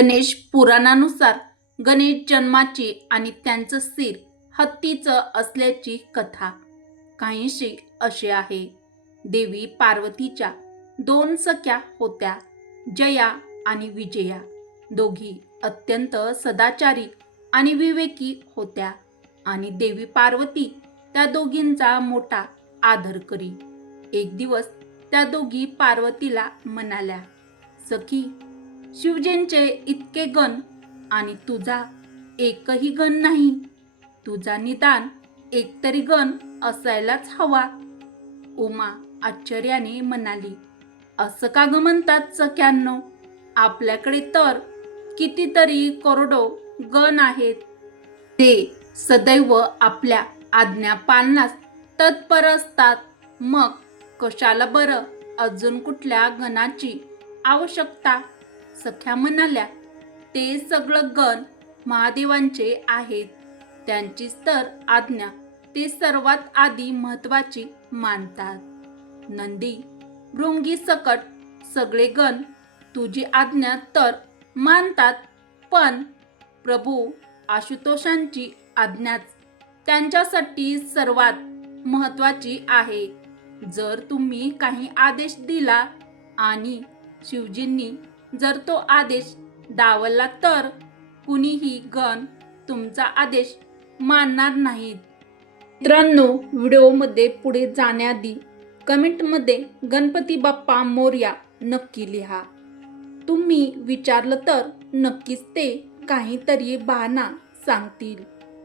गणेश पुराणानुसार गणेश जन्माची आणि त्यांचं सिर हत्तीचं असल्याची कथा काहीशी अशी आहे. देवी पार्वतीच्या दोन सख्या होत्या जया आणि विजया. दोघी अत्यंत सदाचारी आणि विवेकी होत्या आणि देवी पार्वती त्या दोघींचा मोठा आदर करी. एक दिवस त्या दोघी पार्वतीला म्हणाल्या सखी शिवजींचे इतके गण आणि तुझा एकही गण नाही. तुझा निदान एकतरी गण असायलाच हवा. उमा आश्चर्याने म्हणाली असं का ग म्हणतात सख्यांनो? आपल्याकडे तर कितीतरी करोडो गण आहेत. ते सदैव आपल्या आज्ञा पालनास तत्पर असतात. मग कशाला बरं अजून कुठल्या गणाची आवश्यकता? सख्या म्हणाल्या ते सगळं गण महादेवांचे आहेत. त्यांचीच तर आज्ञा ते सर्वात आधी महत्वाची मानतात. नंदी भृंगी सकट सगळे गण तुझी आज्ञा तर मानतात पण प्रभू आशुतोषांची आज्ञाच त्यांच्यासाठी सर्वात महत्वाची आहे. जर तुम्ही काही आदेश दिला आणि शिवजींनी जर तो आदेश डावलला तर कुणीही गण तुमचा आदेश मानणार नाहीत. मित्रांनो व्हिडिओमध्ये पुढे जाण्याआधी कमेंटमध्ये गणपती बाप्पा मोर्या नक्की लिहा. तुम्ही विचारलं तर नक्कीच ते काहीतरी बहाणा सांगतील.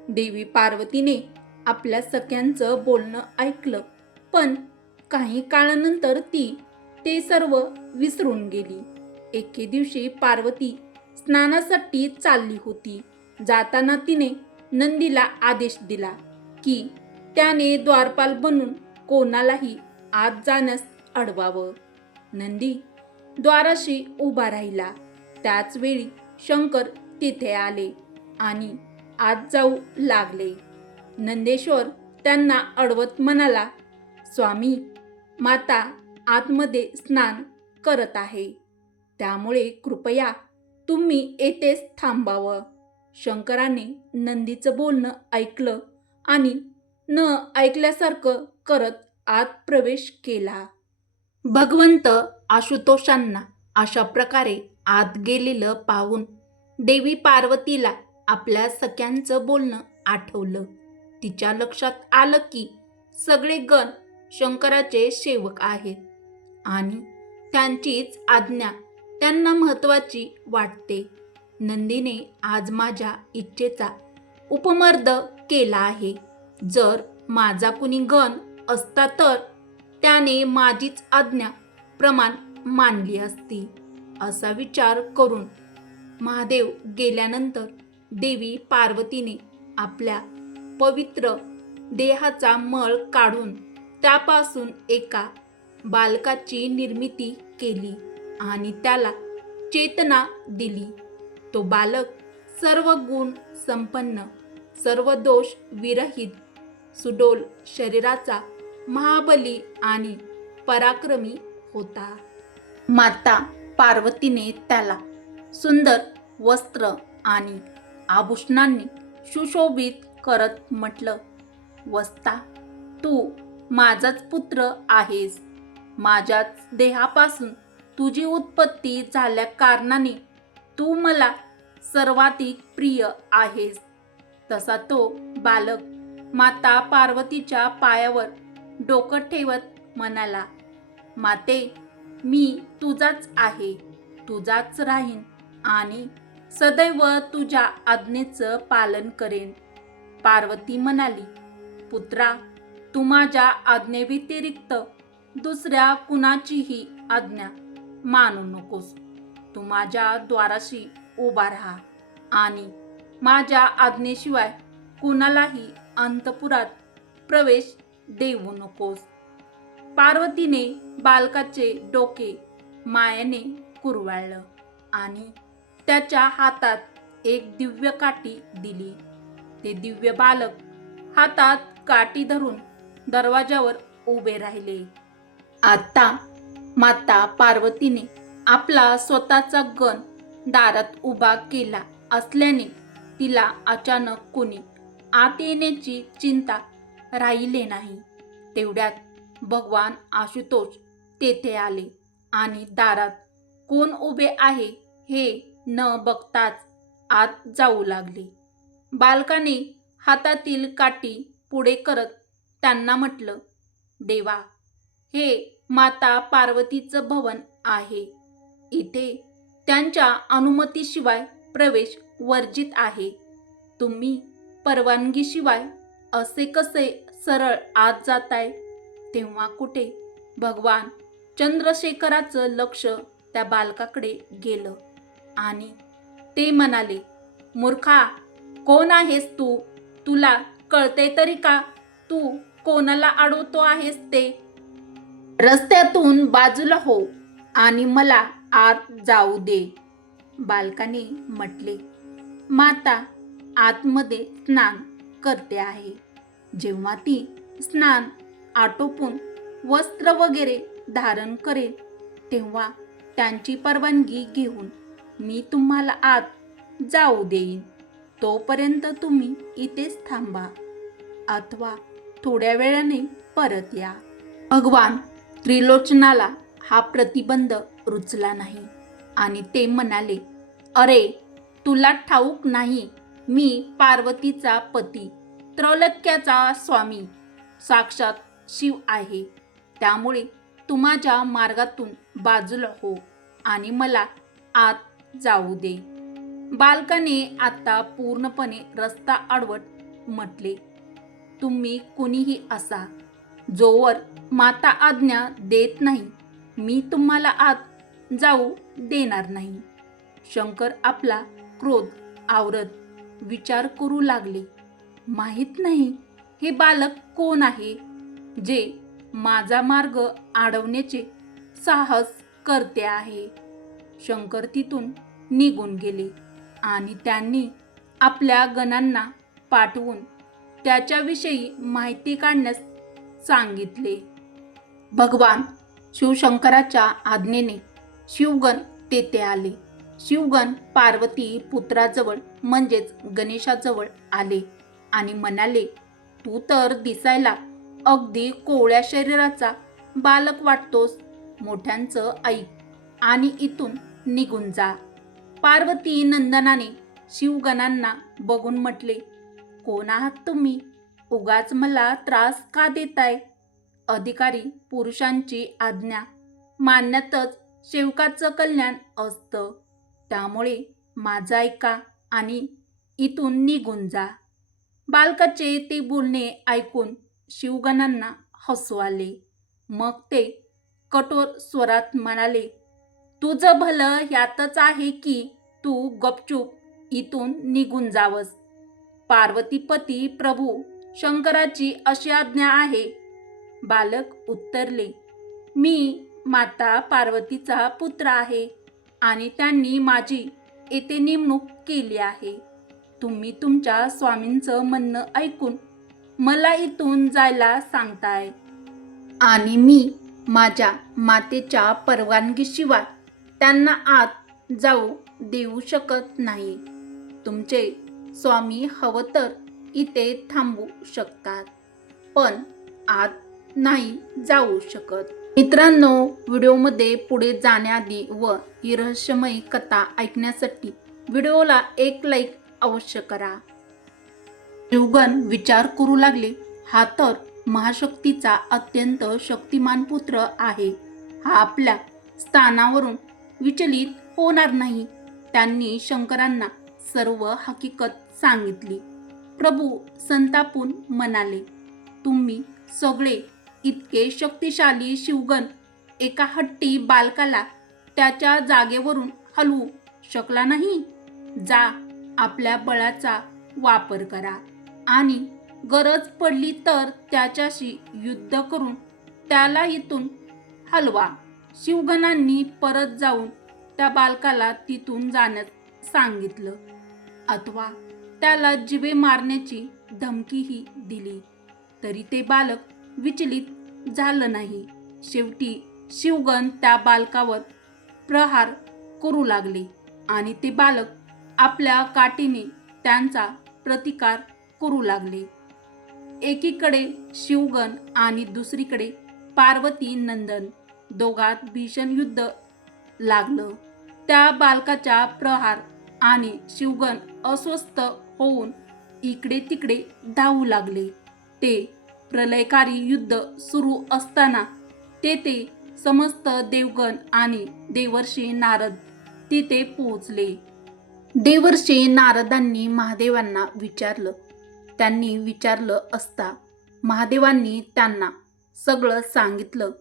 देवी पार्वतीने आपल्या सख्यांचं बोलणं ऐकलं पण काही काळानंतर ती ते सर्व विसरून गेली. एके दिवशी पार्वती स्नानासाठी चालली होती. जाताना तिने नंदीला आदेश दिला की त्याने द्वारपाल बनून कोणालाही आत जाण्यास अडवावं. नंदी द्वाराशी उभा राहिला. त्याच वेळी शंकर तिथे आले आणि आत जाऊ लागले. नंदेश्वर त्यांना अडवत म्हणाला स्वामी माता आतमध्ये स्नान करत आहे. त्यामुळे कृपया तुम्ही येथेच थांबावं. शंकराने नंदीचं बोलणं ऐकलं आणि न ऐकल्यासारखं करत आत प्रवेश केला. भगवंत आशुतोषांना अशा प्रकारे आत गेलेलं पाहून देवी पार्वतीला आपल्या सख्यांचं बोलणं आठवलं. तिच्या लक्षात आलं की सगळे गण शंकराचे सेवक आहेत आणि त्यांचीच आज्ञा त्यांना महत्त्वाची वाटते. नंदीने आज माझ्या इच्छेचा उपमर्द केला आहे. जर माझा कुणी गण असता तर त्याने माझीच आज्ञा प्रमाण मानली असती. असा विचार करून महादेव गेल्यानंतर देवी पार्वतीने आपल्या पवित्र देहाचा मळ काढून त्यापासून एका बालकाची निर्मिती केली. आणि त्याला चेतना दिली. तो बालक सर्व गुण संपन्न सर्व दोष विरहित सुडोल शरीराचा महाबली आणि पराक्रमी होता. माता पार्वतीने त्याला सुंदर वस्त्र आणि आभूषणांनी सुशोभित करत म्हटलं वस्ता तू माझाच पुत्र आहेस. माझ्याच देहापासून तुझी उत्पत्ती झाल्या कारणाने तू मला सर्वाधिक प्रिय आहेस. तसा तो बालक माता पार्वतीच्या पायावर डोकं ठेवत म्हणाला माते मी तुझाच आहे. तुझाच राहीन आणि सदैव तुझ्या आज्ञेचं पालन करेन. पार्वती म्हणाली पुत्रा तू माझ्या आज्ञेव्यतिरिक्त दुसऱ्या कुणाचीही आज्ञा मानू नकोस. तू माझ्या द्वाराशी उभा राहा आणि माझ्या आज्ञेशिवाय कुणालाही अंतपुरात प्रवेश देऊ नकोस. पार्वतीने बालकाचे डोके मायेने कुरवाळलं आणि त्याच्या हातात एक दिव्य काठी दिली. ते दिव्य बालक हातात काठी धरून दरवाजावर उभे राहिले. आता माता पार्वतीने आपला स्वतःचा गण दारात उभा केला असल्याने तिला अचानक कोणी आत येण्याची चिंता राहिले नाही. तेवढ्यात भगवान आशुतोष तेथे आले आणि दारात कोण उभे आहे हे न बघताच आत जाऊ लागले. बालकाने हातातील काठी पुढे करत त्यांना म्हटलं देवा हे माता पार्वतीचं भवन आहे. इथे त्यांच्या अनुमतीशिवाय प्रवेश वर्जित आहे. तुम्ही परवानगीशिवाय असे कसे सरळ आत जाताय? तेव्हा कुठे? भगवान चंद्रशेखराचं लक्ष त्या बालकाकडे गेलं आणि ते म्हणाले मूर्खा कोण आहेस तू? तुला कळते तरी का? तू कोणाला अडवतो आहेस ते? रस्त्यातून बाजूला हो आणि मला आत जाऊ दे बालकाने म्हटले. माता आतमध्ये स्नान करते आहे. जेव्हा ती स्नान आटोपून वस्त्र वगैरे धारण करेल तेव्हा त्यांची परवानगी घेऊन मी तुम्हाला आत जाऊ देईन. तोपर्यंत तुम्ही इथेच थांबा. अथवा थोड्या वेळाने परत या. भगवान त्रिलोचनाला हा प्रतिबंध रुचला नाही. आणि ते म्हणाले अरे तुला ठाऊक नाही मी पार्वतीचा पती त्रौलक्याचा स्वामी साक्षात शिव आहे. त्यामुळे तू माझ्या मार्गातून बाजूला हो आणि मला आत जाऊ दे. बालकाने आता पूर्णपणे रस्ता अडवत म्हटले तुम्ही कुणीही असा जोवर माता आज्ञा देत नाही मी तुम्हाला आत जाऊ देणार नाही. शंकर आपला क्रोध आवरत विचार करू लागले. माहीत नाही हे बालक कोण आहे जे माझा मार्ग अडवण्याचे साहस करते आहे. शंकर तिथून निघून गेले आणि त्यांनी आपल्या गणांना पाठवून त्याच्याविषयी माहिती काढण्यास सांगितले. भगवान शिवशंकराच्या आज्ञेने शिवगण तेथे आले. शिवगण पार्वती पुत्राजवळ म्हणजेच गणेशाजवळ आले आणि म्हणाले तू तर दिसायला अगदी कोवळ्या शरीराचा बालक वाटतोस. मोठ्यांचं ऐक आणि इथून निघून जा. पार्वती नंदनाने शिवगणांना बघून म्हटले कोण आहात तुम्ही? उगाच मला त्रास का देताय? अधिकारी पुरुषांची आज्ञा. मानण्यातच शेवकाचं कल्याण असतं. त्यामुळे माझं ऐका आणि इथून निघून जा. बालकाचे ते बोलणे ऐकून शिवगणांना हसू आले. मग ते कठोर स्वरात म्हणाले तुझं भलं यातच आहे की तू गपचूप इथून निघून जावस. पार्वतीपती प्रभू शंकराची अशी आज्ञा आहे. बालक उत्तरले मी माता पार्वतीचा पुत्र आहे आणि त्यांनी माझी येथे नेमणूक केली आहे. तुम्ही तुमच्या स्वामींचं म्हणणं ऐकून मला इथून जायला सांगताय. आणि मी माझ्या मातेच्या परवानगीशिवाय त्यांना आत जाऊ देऊ शकत नाही. तुमचे स्वामी हवं तर इथे थांबू शकतात. पण आत नाही जाऊ शकत. मित्रांनो व्हिडिओमध्ये पुढे जाण्याआधी व ही रहस्यमयी कथा ऐकण्यासाठी व्हिडिओला एक लाईक अवश्य करा. शिवगण विचार करू लागले हा तर महाशक्तीचा अत्यंत शक्तिमान पुत्र आहे. हा आपल्या स्थानावरून विचलित होणार नाही त्यांनी शंकरांना सर्व हकीकत सांगितली. प्रभू संतापून म्हणाले तुम्ही सगळे इतके शक्तिशाली शिवगण एका हट्टी बालकाला त्याच्या जागेवरून हलवू शकला नाही? जा आपल्या बळाचा वापर करा. आणि गरज पडली तर त्याच्याशी युद्ध करून त्याला इथून हलवा. शिवगणांनी परत जाऊन त्या बालकाला तिथून जाण्यास सांगितलं. अथवा त्याला जिवे मारण्याची धमकीही दिली. तरी ते बालक विचलित झालं नाही. शेवटी शिवगण त्या बालकावर प्रहार करू लागले आणि ते बालक आपल्या काठीने त्यांचा प्रतिकार करू लागले. एकीकडे शिवगण आणि दुसरीकडे पार्वती नंदन दोघात भीषण युद्ध लागलं. त्या बालकाच्या प्रहार आणि शिवगण अस्वस्थ होऊन इकडे तिकडे धावू लागले. ते प्रलयकारी युद्ध सुरू असताना तेथे समस्त देवगण आणि देवर्षी नारद तिथे पोहोचले. देवर्षी नारदांनी महादेवांना विचारलं. त्यांनी विचारलं असता महादेवांनी त्यांना सगळं सांगितलं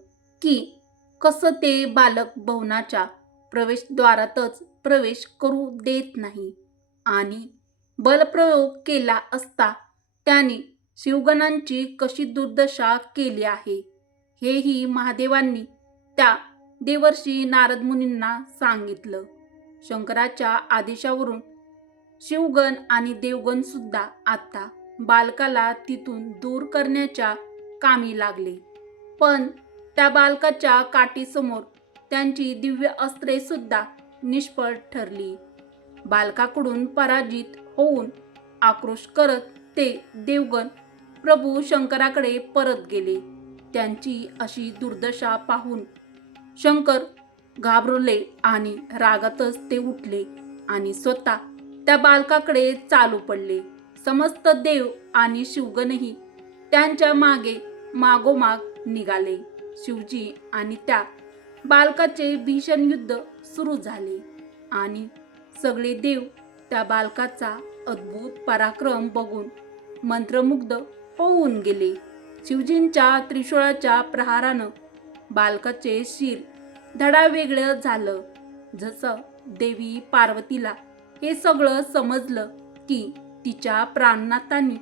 की कसं ते बालक भवनाच्या प्रवेशद्वारातच प्रवेश करू देत नाही आणि बलप्रयोग केला असता त्याने शिवगणांची कशी दुर्दशा केली आहे? हेही महादेवांनी त्या देवर्षी नारद मुनींना सांगितलं. शंकराच्या आदेशावरून शिवगण आणि देवगण सुद्धा आता बालकाला तिथून दूर करण्याच्या कामी लागले. पण त्या बालकाच्या काठीसमोर त्यांची दिव्य अस्त्रे सुद्धा निष्फळ ठरली. बालकाकडून पराजित होऊन आक्रोश करत ते देवगण प्रभू शंकराकडे परत गेले. त्यांची अशी दुर्दशा पाहून शंकर घाबरले आणि रागातच ते उठले आणि स्वतः त्या बालकाकडे चालू पडले. समस्त देव आणि शिवगणही त्यांच्या मागे मागोमाग निघाले. शिवजी आणि त्या बालकाचे भीषण युद्ध सुरू झाले आणि सगळे देव त्या बालकाचा अद्भुत पराक्रम बघून मंत्रमुग्ध होऊन गेले. शिवजींच्या त्रिशूळाच्या प्रहारानं बालकाचे शिर धडा वेगळं झालं. जसं देवी पार्वतीला हे सगळं समजलं की तिच्या प्राणनाथांनी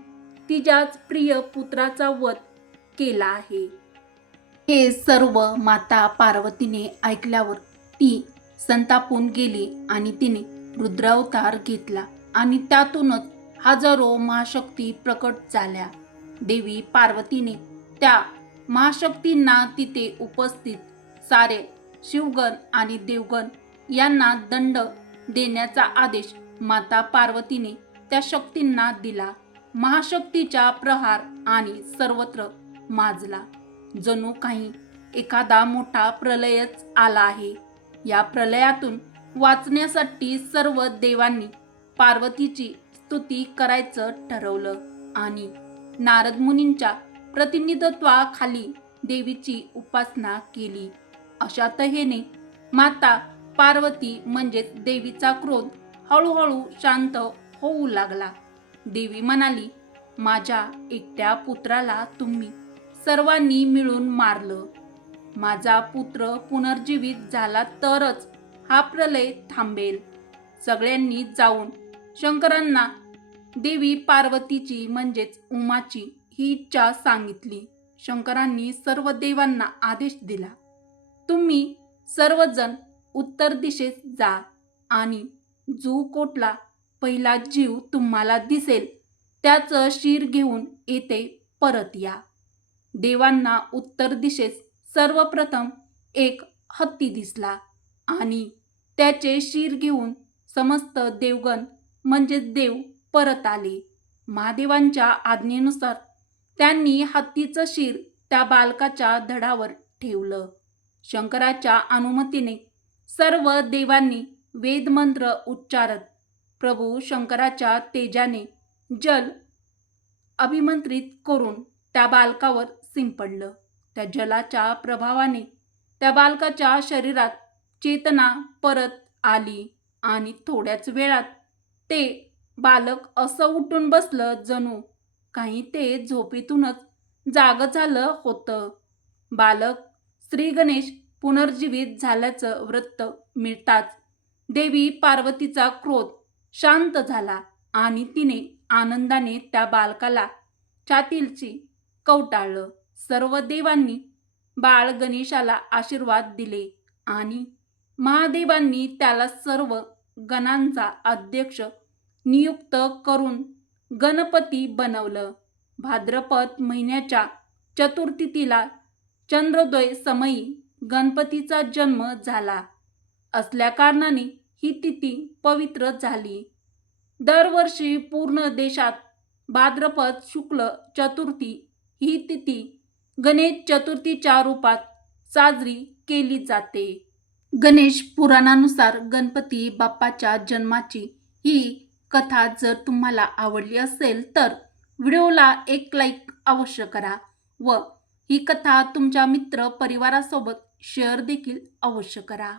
तिच्याच प्रिय पुत्राचा वध केला आहे. हे सर्व माता पार्वतीने ऐकल्यावर ती संतापून गेली आणि तिने रुद्रावतार घेतला आणि त्यातूनच हजारो महाशक्ती प्रकट झाल्या. देवी पार्वतीने त्या महाशक्तींना तिथे उपस्थित सारे शिवगण आणि देवगण यांना दंड देण्याचा आदेश माता पार्वतीने त्या शक्तींना दिला. महाशक्तीचा प्रहार आणि सर्वत्र माजला. जणू काही एखादा मोठा प्रलयच आला आहे. या प्रलयातून वाचण्यासाठी सर्व देवांनी पार्वतीची स्तुती करायचं ठरवलं आणि नारद मुनींच्या प्रतिनिधित्वाखाली देवीची उपासना केली. अशा तऱ्हेने माता पार्वती म्हणजेच देवीचा क्रोध हळूहळू शांत होऊ लागला. देवी म्हणाली माझ्या एकट्या पुत्राला तुम्ही सर्वांनी मिळून मारलं. माझा पुत्र पुनर्जीवित झाला तरच हा प्रलय थांबेल. सगळ्यांनी जाऊन शंकरांना देवी पार्वतीची म्हणजेच उमाची ही इच्छा सांगितली. शंकरांनी सर्व देवांना आदेश दिला. तुम्ही सर्वजण उत्तर दिशेस जा आणि जू कोटला पहिला जीव तुम्हाला दिसेल. त्याचं शिर घेऊन येथे परत या. देवांना उत्तर दिशेस सर्वप्रथम एक हत्ती दिसला आणि त्याचे शिर घेऊन समस्त देवगण म्हणजे देव परत आले. महादेवांच्या आज्ञेनुसार त्यांनी हत्तीचं शिर त्या बालकाच्या धडावर ठेवलं. शंकराच्या अनुमतीने सर्व देवांनी वेदमंत्र उच्चारत प्रभू शंकराच्या तेजाने जल अभिमंत्रित करून त्या बालकावर शिंपडलं त्या जलाच्या प्रभावाने त्या बालकाच्या शरीरात चेतना परत आली आणि थोड्याच वेळात ते बालक असं उठून बसलं जणू. काही ते झोपेतूनच जाग झालं होतं. बालक श्री गणेश पुनर्जीवित झाल्याचं वृत्त मिळताच देवी पार्वतीचा क्रोध शांत झाला आणि तिने आनंदाने त्या बालकाला छातीलची कवटाळलं. सर्व देवांनी बाळ गणेशाला आशीर्वाद दिले आणि महादेवांनी त्याला सर्व गणांचा अध्यक्ष नियुक्त करून गणपती बनवलं. भाद्रपद महिन्याच्या चतुर्थीला चंद्रोदय समयी गणपतीचा जन्म झाला. असल्याकारणाने ही तिथी पवित्र झाली. दरवर्षी पूर्ण देशात भाद्रपद शुक्ल चतुर्थी ही तिथी गणेश चतुर्थीच्या रूपात साजरी केली जाते. गणेश पुराणानुसार गणपती बाप्पाच्या जन्माची ही कथा जर तुम्हाला आवडली असेल तर व्हिडिओला एक लाईक अवश्य करा व ही कथा तुमच्या मित्र परिवारासोबत शेअर देखील अवश्य करा.